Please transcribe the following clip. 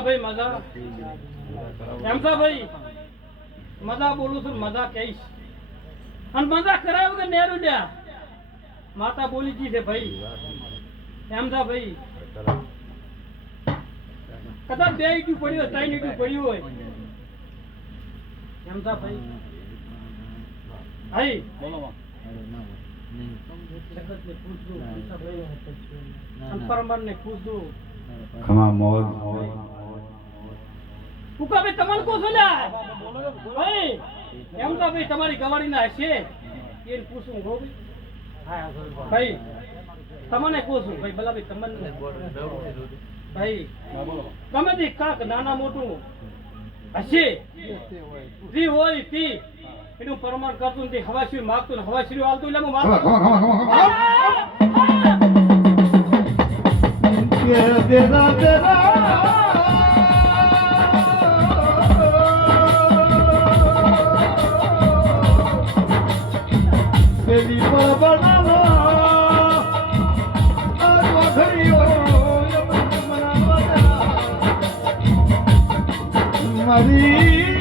ભાઈ મજા એમ તો ભાઈ મજા બોલું છું મજા કહીશ અને મજા કરાવ્યું કે નેરું લ્યા માતા બોલી જી છે ભાઈ એમ તો ભાઈ કદાચ 2 ઈટું પડ્યું હોય 3 ઈટું પડ્યું હોય એમ તો ભાઈ ભાઈ બોલો પરમાર ને પૂછું ખમા મોર ઉકા ભાઈ તમને કો છો લ્યા ભાઈ એમ તો ભાઈ તમારી ગવાડી ના હશે એને પૂછું ગો ભાઈ તમને કો છું ભાઈ ભલા ભાઈ તમને ભાઈ ગમે તે કાક નાના મોટું હશે જી હોય તી એનું પરમાણ કરતું તે હવાશી માગતું હવાશી હાલતું એટલે હું માગતો તેરા તેરા તેરી પર બનાવો આ ઘડીઓ મનાવા મારી